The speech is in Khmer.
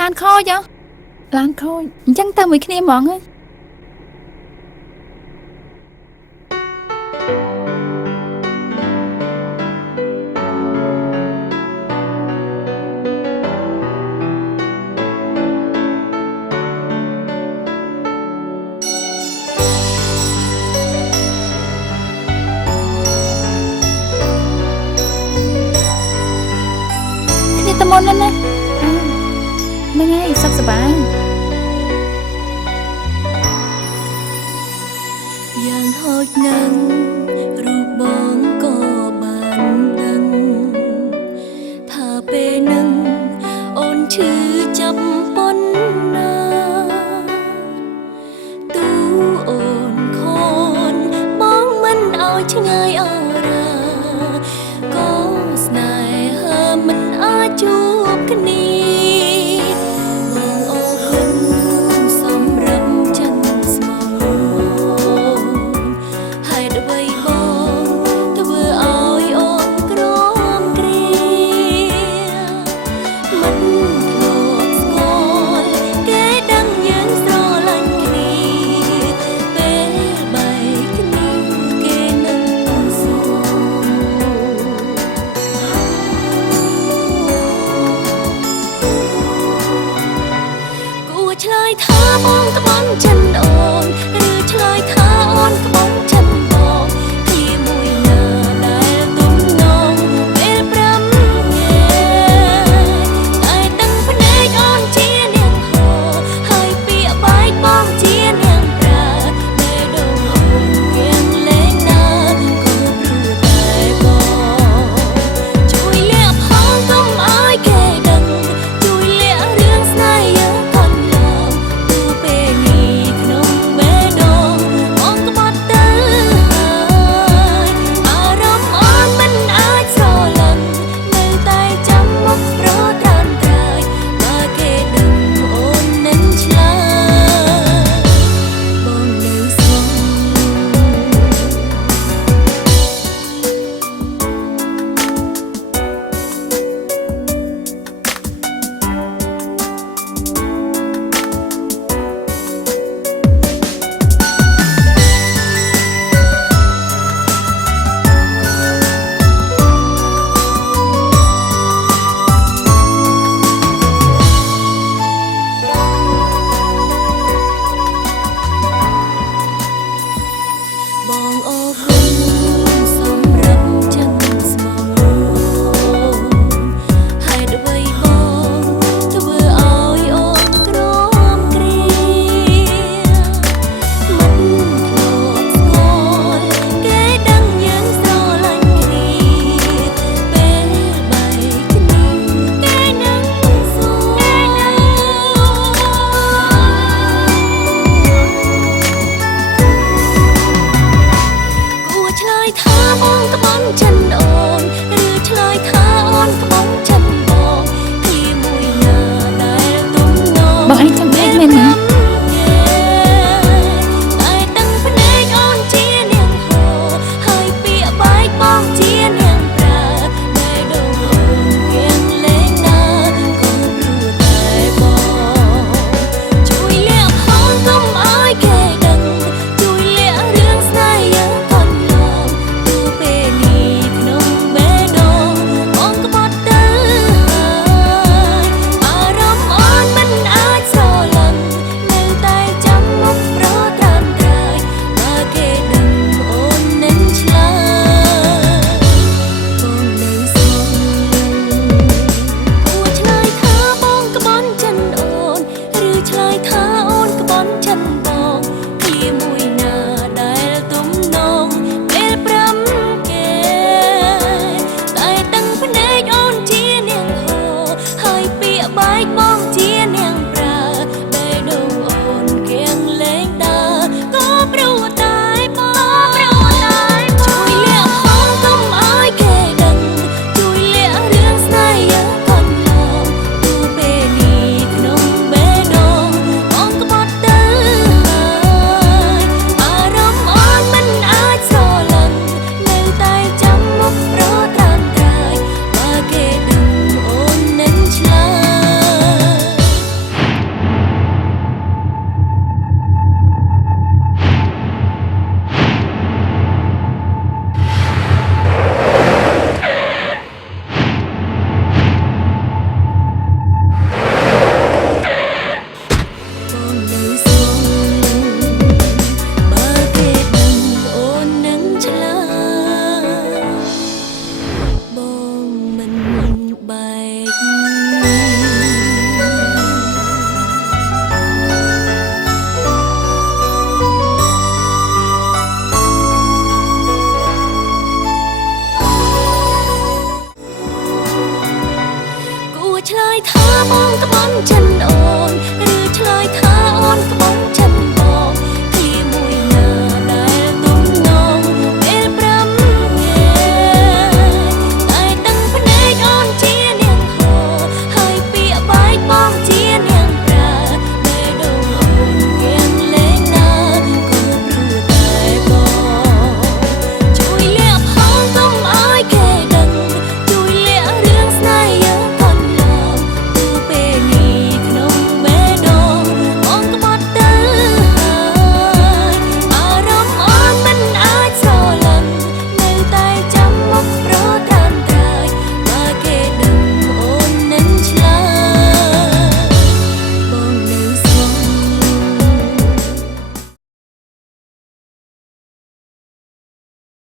ឡានខូចហ៎ឡានខូចអញ្ចឹងទៅមួយគ្នាហ្មងហ៎គ្នាទៅមុនណាហ្នឹងហើយសុខសប្បាយយ៉ាងហោចណាស់រូបបងក៏បានដឹងថាពេលនឹងអូនឈឺចាប់ប៉ុណ្ណាទូអូនខនបងមិនឲ្យឆ្ងាយអរាក៏ស្នេហាមិនអាចជួបគ្នាឆ្លើយថាបងក្បត់ចិនអូនឬឆ្លើយថាអូនក្បត់ចិនបងជាមួយណាដែលទំនងពេល5ថ្ងៃតែទាំងភ្នែកអូនជានាងហោហើយពាក្យបែកបងជានាងប្រាដែលដងអូនមានលេងណាក៏ព្រោះតែបងជួយលាក់ផងកុំឲ្យគេដឹងជួយលាក់រឿងស្នេហ៍យើងថាបងក្បត់ចិនអូ